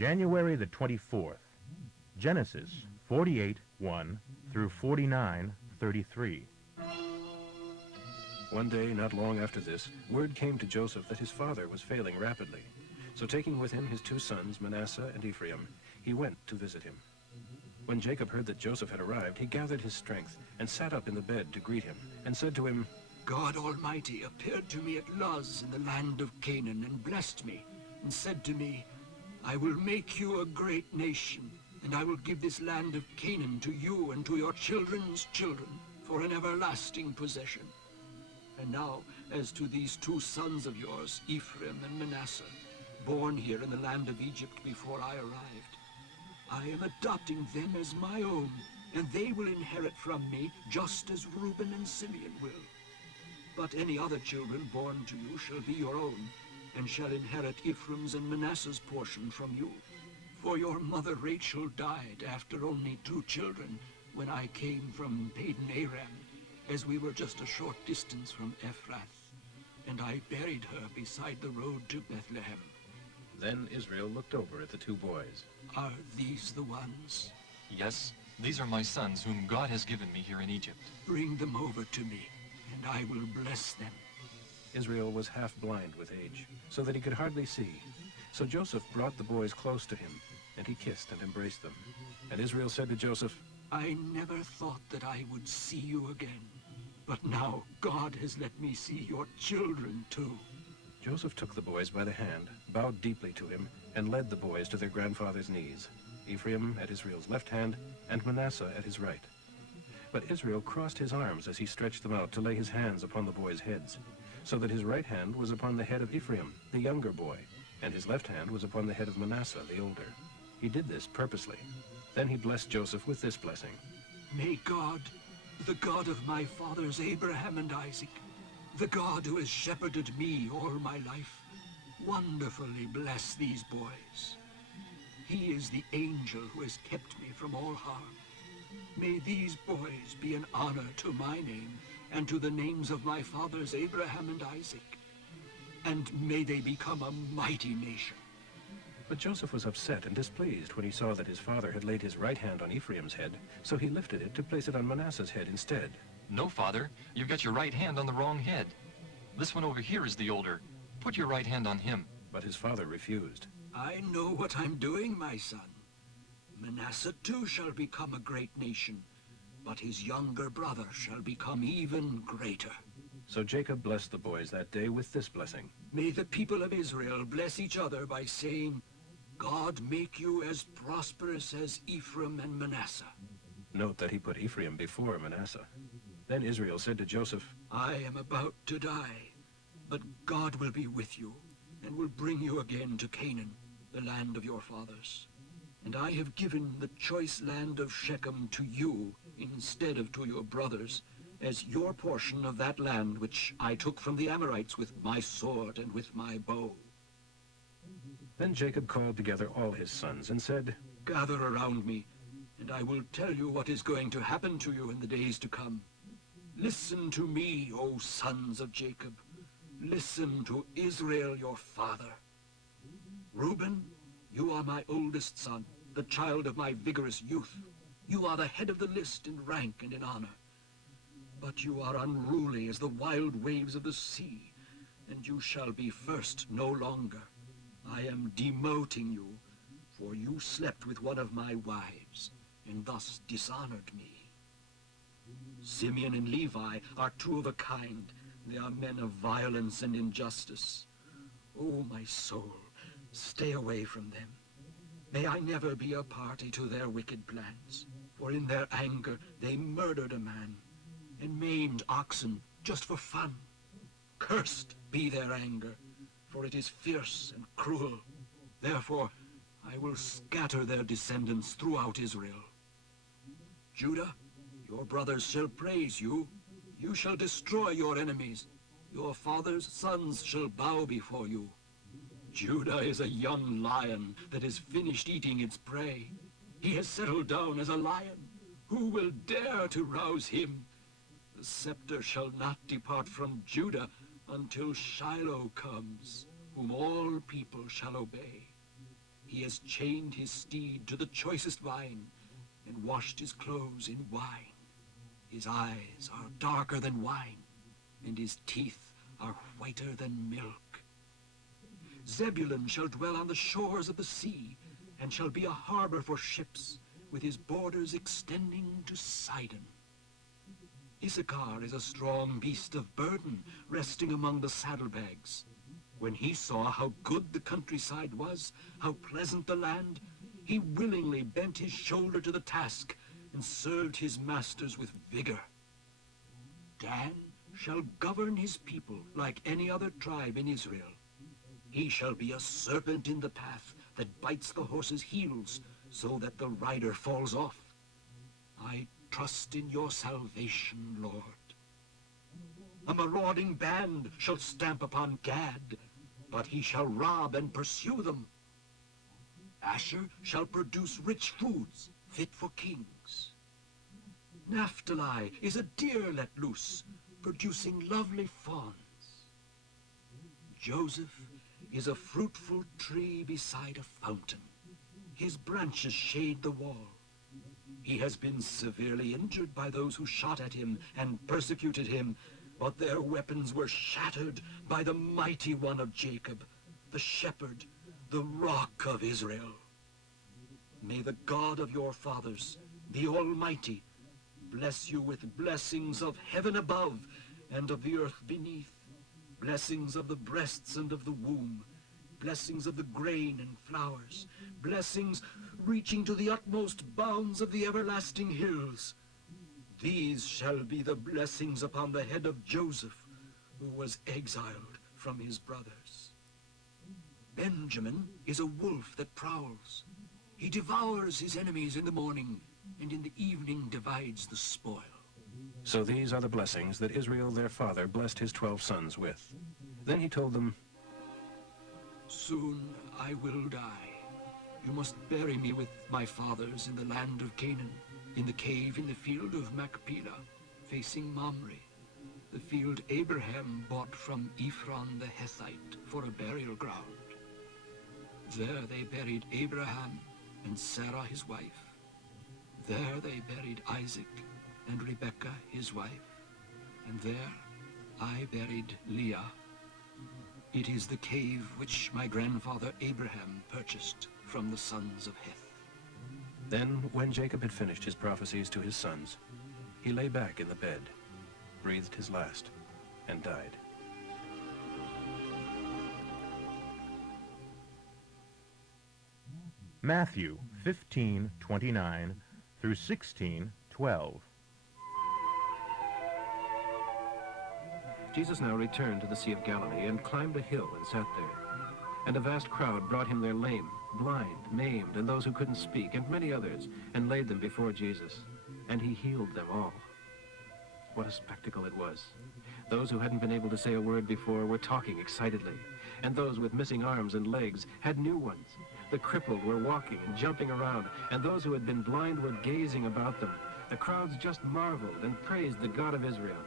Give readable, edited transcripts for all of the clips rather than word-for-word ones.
January the 24th. Genesis 48:1 through 49:33. One day, not long after this, word came to Joseph that his father was failing rapidly. So taking with him his two sons, Manasseh and Ephraim, he went to visit him. When Jacob heard that Joseph had arrived, he gathered his strength and sat up in the bed to greet him, and said to him, God Almighty appeared to me at Luz in the land of Canaan and blessed me, and said to me, I will make you a great nation, and I will give this land of Canaan to you and to your children's children for an everlasting possession. And now, as to these two sons of yours, Ephraim and Manasseh, born here in the land of Egypt before I arrived, I am adopting them as my own, and they will inherit from me just as Reuben and Simeon will. But any other children born to you shall be your own, and shall inherit Ephraim's and Manasseh's portion from you. For your mother Rachel died after only 2 children when I came from Padan Aram, as we were just a short distance from Ephrath, and I buried her beside the road to Bethlehem. Then Israel looked over at the two boys. Are these the ones? Yes, these are my sons whom God has given me here in Egypt. Bring them over to me, and I will bless them. Israel was half blind with age, so that he could hardly see. So Joseph brought the boys close to him, and he kissed and embraced them. And Israel said to Joseph, I never thought that I would see you again, but now God has let me see your children too. Joseph took the boys by the hand, bowed deeply to him, and led the boys to their grandfather's knees, Ephraim at Israel's left hand, and Manasseh at his right. But Israel crossed his arms as he stretched them out to lay his hands upon the boys' heads, so that his right hand was upon the head of Ephraim, the younger boy, and his left hand was upon the head of Manasseh, the older. He did this purposely. Then he blessed Joseph with this blessing. May God, the God of my fathers Abraham and Isaac, the God who has shepherded me all my life, wonderfully bless these boys. He is the angel who has kept me from all harm. May these boys be an honor to my name and to the names of my fathers Abraham and Isaac, and may they become a mighty nation. But Joseph was upset and displeased when he saw that his father had laid his right hand on Ephraim's head, so he lifted it to place it on Manasseh's head instead. No, Father, you've got your right hand on the wrong head. This one over here is the older. Put your right hand on him. But his father refused. I know what I'm doing, my son. Manasseh too shall become a great nation, but his younger brother shall become even greater. So Jacob blessed the boys that day with this blessing. May the people of Israel bless each other by saying, God make you as prosperous as Ephraim and Manasseh. Note that he put Ephraim before Manasseh. Then Israel said to Joseph, I am about to die, but God will be with you, and will bring you again to Canaan, the land of your fathers. And I have given the choice land of Shechem to you instead of to your brothers, as your portion of that land which I took from the Amorites with my sword and with my bow. Then Jacob called together all his sons and said, Gather around me, and I will tell you what is going to happen to you in the days to come. Listen to me, O sons of Jacob. Listen to Israel your father. Reuben, you are my oldest son, the child of my vigorous youth. You are the head of the list in rank and in honor. But you are unruly as the wild waves of the sea, and you shall be first no longer. I am demoting you, for you slept with one of my wives, and thus dishonored me. Simeon and Levi are two of a kind. They are men of violence and injustice. O my soul, stay away from them. May I never be a party to their wicked plans, for in their anger they murdered a man and maimed oxen just for fun. Cursed be their anger, for it is fierce and cruel. Therefore, I will scatter their descendants throughout Israel. Judah, your brothers shall praise you. You shall destroy your enemies. Your father's sons shall bow before you. Judah is a young lion that has finished eating its prey. He has settled down as a lion. Who will dare to rouse him? The scepter shall not depart from Judah until Shiloh comes, whom all people shall obey. He has chained his steed to the choicest vine and washed his clothes in wine. His eyes are darker than wine, and his teeth are whiter than milk. Zebulun shall dwell on the shores of the sea, and shall be a harbor for ships, with his borders extending to Sidon. Issachar is a strong beast of burden, resting among the saddlebags. When he saw how good the countryside was, how pleasant the land, he willingly bent his shoulder to the task and served his masters with vigor. Dan shall govern his people like any other tribe in Israel. He shall be a serpent in the path that bites the horse's heels so that the rider falls off. I trust in your salvation, Lord. A marauding band shall stamp upon Gad, but he shall rob and pursue them. Asher shall produce rich foods, fit for kings. Naphtali is a deer let loose, producing lovely fawns. Joseph is a fruitful tree beside a fountain. His branches shade the wall. He has been severely injured by those who shot at him and persecuted him, but their weapons were shattered by the mighty one of Jacob, the shepherd, the rock of Israel. May the God of your fathers, the Almighty, bless you with blessings of heaven above and of the earth beneath, blessings of the breasts and of the womb, blessings of the grain and flowers, blessings reaching to the utmost bounds of the everlasting hills. These shall be the blessings upon the head of Joseph, who was exiled from his brothers. Benjamin is a wolf that prowls. He devours his enemies in the morning, and in the evening divides the spoil. So these are the blessings that Israel their father blessed his 12 sons with. Then he told them, Soon I will die. You must bury me with my fathers in the land of Canaan, in the cave in the field of Machpelah, facing Mamre, the field Abraham bought from Ephron the Hethite for a burial ground. There they buried Abraham and Sarah his wife. There they buried Isaac and Rebekah his wife. And there I buried Leah. It is the cave which my grandfather Abraham purchased from the sons of Heth. Then, when Jacob had finished his prophecies to his sons, he lay back in the bed, breathed his last, and died. Matthew 15:29 through 16:12. Jesus now returned to the Sea of Galilee and climbed a hill and sat there. And a vast crowd brought him their lame, blind, maimed, and those who couldn't speak, and many others, and laid them before Jesus. And he healed them all. What a spectacle it was. Those who hadn't been able to say a word before were talking excitedly, and those with missing arms and legs had new ones. The crippled were walking and jumping around, and those who had been blind were gazing about them. The crowds just marveled and praised the God of Israel.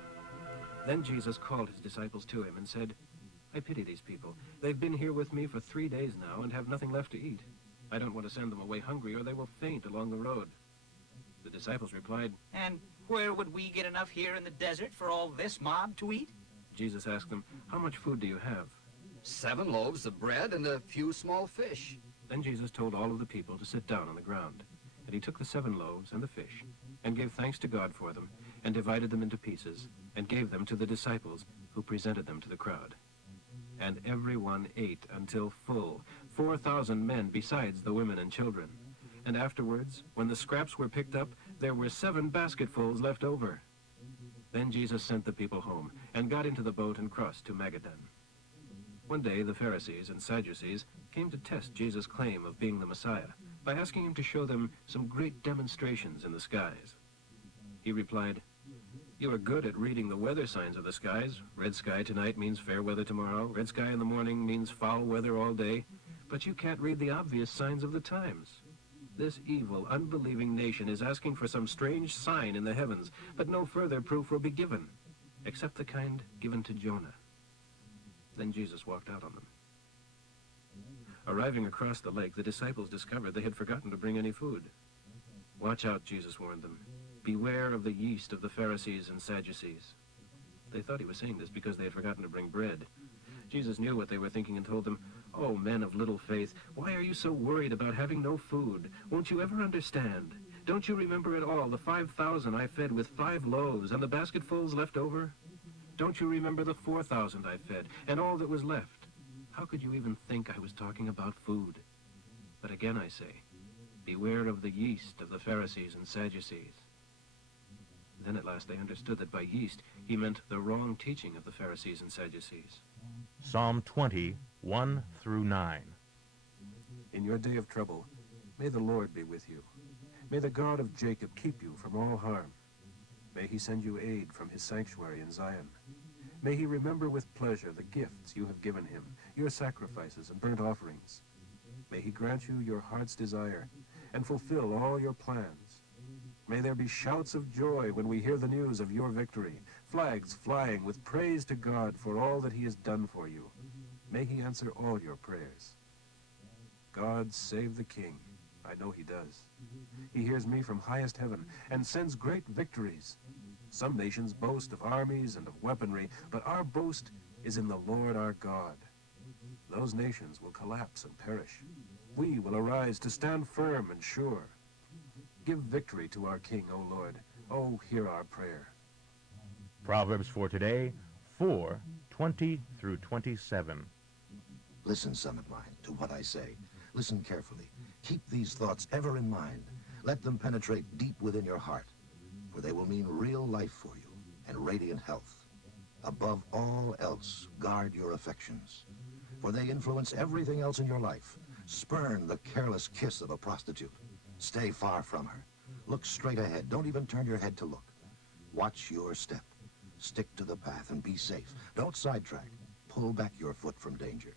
Then Jesus called his disciples to him and said, I pity these people. They've been here with me for 3 days now and have nothing left to eat. I don't want to send them away hungry, or they will faint along the road. The disciples replied, And where would we get enough here in the desert for all this mob to eat? Jesus asked them, How much food do you have? 7 loaves of bread and a few small fish. Then Jesus told all of the people to sit down on the ground. And he took the 7 loaves and the fish, and gave thanks to God for them, and divided them into pieces, and gave them to the disciples, who presented them to the crowd. And everyone ate until full, 4,000 men besides the women and children. And afterwards, when the scraps were picked up, there were 7 basketfuls left over. Then Jesus sent the people home, and got into the boat and crossed to Magadan. One day the Pharisees and Sadducees came to test Jesus' claim of being the Messiah by asking him to show them some great demonstrations in the skies. He replied, You are good at reading the weather signs of the skies. Red sky tonight means fair weather tomorrow. Red sky in the morning means foul weather all day. But you can't read the obvious signs of the times. This evil, unbelieving nation is asking for some strange sign in the heavens, but no further proof will be given, except the kind given to Jonah. Then Jesus walked out on them. Arriving across the lake, the disciples discovered they had forgotten to bring any food. "Watch out," Jesus warned them. "Beware of the yeast of the Pharisees and Sadducees." They thought he was saying this because they had forgotten to bring bread. Jesus knew what they were thinking and told them, "Oh, men of little faith, why are you so worried about having no food? Won't you ever understand? Don't you remember at all the 5,000 I fed with 5 loaves and the basketfuls left over? Don't you remember the 4,000 I fed and all that was left? How could you even think I was talking about food? But again I say, beware of the yeast of the Pharisees and Sadducees." Then at last they understood that by yeast he meant the wrong teaching of the Pharisees and Sadducees. Psalm 20, 1 through 9. In your day of trouble, may the Lord be with you. May the God of Jacob keep you from all harm. May he send you aid from his sanctuary in Zion. May he remember with pleasure the gifts you have given him, your sacrifices and burnt offerings. May he grant you your heart's desire and fulfill all your plans. May there be shouts of joy when we hear the news of your victory, flags flying with praise to God for all that he has done for you. May he answer all your prayers. God save the King. I know he does. He hears me from highest heaven and sends great victories. Some nations boast of armies and of weaponry, but our boast is in the Lord our God. Those nations will collapse and perish. We will arise to stand firm and sure. Give victory to our King, O Lord. Oh, hear our prayer. Proverbs for today, 4, 20 through 27. Listen, son of mine, to what I say. Listen carefully. Keep these thoughts ever in mind. Let them penetrate deep within your heart, for they will mean real life for you and radiant health. Above all else, guard your affections, for they influence everything else in your life. Spurn the careless kiss of a prostitute. Stay far from her. Look straight ahead. Don't even turn your head to look. Watch your step. Stick to the path and be safe. Don't sidetrack. Pull back your foot from danger.